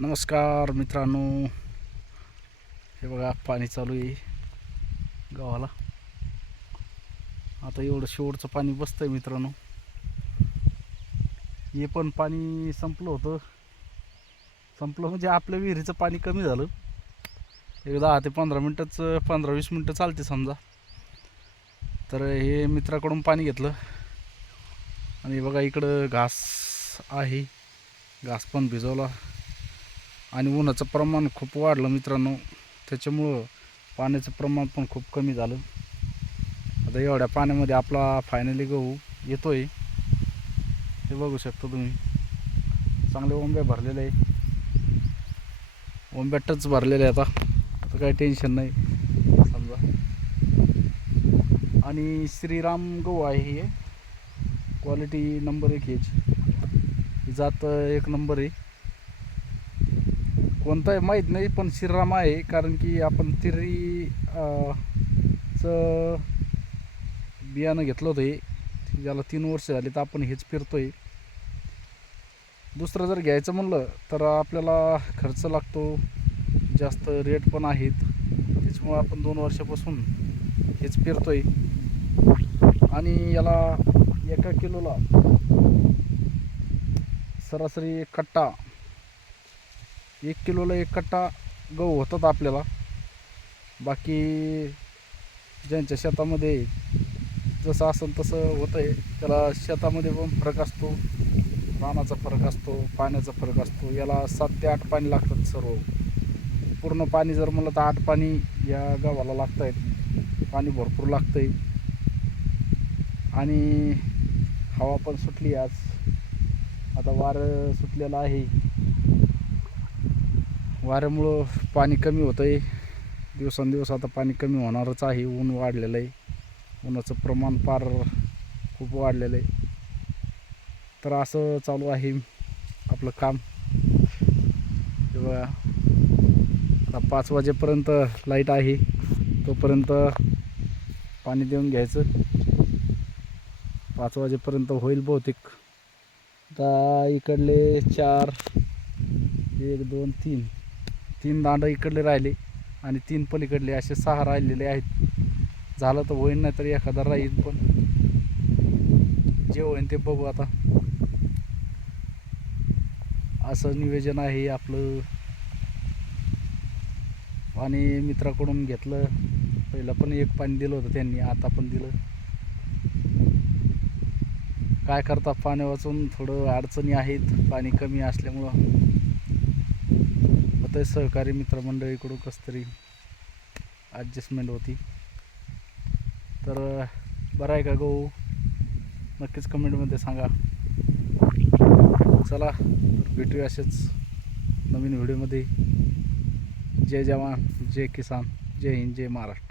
नमस्कार मित्रांनो, हे बघा पाणी चालू आहे गावाला. आता एवढं शेवटचं पाणी बसतंय मित्रांनो. हे पण पाणी संपलं म्हणजे आपल्या विहिरीचं पाणी कमी झालं. एक 10 ते 15 मिनटंच 15-20 मिनटं चालते समजा. तर हे मित्राकडून पाणी घेतलं आणि बघा इकडं घास आहे, घास पण भिजवला. आणि उन्हाचं प्रमाण खूप वाढलं मित्रांनो, त्याच्यामुळं पाण्याचं प्रमाण पण खूप कमी झालं. आता एवढ्या पाण्यामध्ये आपला फायनली गहू येतोय. हे बघू शकता तुम्ही, चांगले ओंब्या भरलेले आहे, ओंब्याटच भरलेले आहे. आता काही टेन्शन नाही समजा. आणि श्रीराम गहू आहे, हे क्वालिटी नंबर 1 ही जात 1 नंबर आहे. कोणतं आहे माहीत नाही, पण श्रीराम आहे. कारण की आपण तिरी चं बियाणं घेतलं होतं, हे ज्याला 3 वर्ष झाली, तर आपण हेच पेरतोय. दुसरं जर घ्यायचं म्हणलं तर आपल्याला खर्च लागतो जास्त, रेट पण आहेत. त्याच्यामुळं आपण 2 वर्षापासून हेच पेरतोय. आणि याला 1 किलोला सरासरी 1 किलोला 1 कट्टा गहू होतात आपल्याला. बाकी ज्यांच्या शेतामध्ये जसं असेल तसं होतं आहे. त्याला शेतामध्ये पण फरक असतो, रानाचा फरक असतो, पाण्याचा फरक असतो. याला 7 ते 8 पाणी लागतात सर्व. पूर्ण पाणी जर म्हणलं तर 8 पाणी या गव्हाला लागत आहेत. पाणी भरपूर लागतं आहे. आणि हवा पण सुटली आज, आता वारं सुटलेलं आहे. वाऱ्यामुळं पाणी कमी होतं आहे. दिवसेंदिवस आता पाणी कमी होणारच आहे. ऊन वाढलेलं आहे, उन्हाचं प्रमाण फार खूप वाढलेलं आहे. तर असं चालू आहे आपलं काम. हे बघा, आता 5 वाजेपर्यंत लाईट आहे, तोपर्यंत पाणी देऊन घ्यायचं. 5 वाजेपर्यंत होईल बहुतेक. आता इकडले 4 1 2 3 दांडं इकडले राहिले आणि 3 पलीकडले, असे 6 राहिलेले आहेत. झालं तर होईल, नाही तर एखादा राहील. पण जे होईल ते बघू आता. असं नियोजन आहे आपलं. पाणी मित्राकडून घेतलं, पहिलं पण 1 पाणी दिलं होतं त्यांनी, आता पण दिलं. काय करता, पाणी वाचून थोडं अडचणी आहेत, पाणी कमी असल्यामुळं. होतं सहकारी मित्रमंडळीकडून कसं तरी ॲडजस्टमेंट होती. तर बरं आहे का गहू, नक्कीच कमेंटमध्ये सांगा. चला तर भेटूया असेच नवीन व्हिडिओमध्ये. जय जवान, जय किसान, जय हिंद, जय महाराष्ट्र.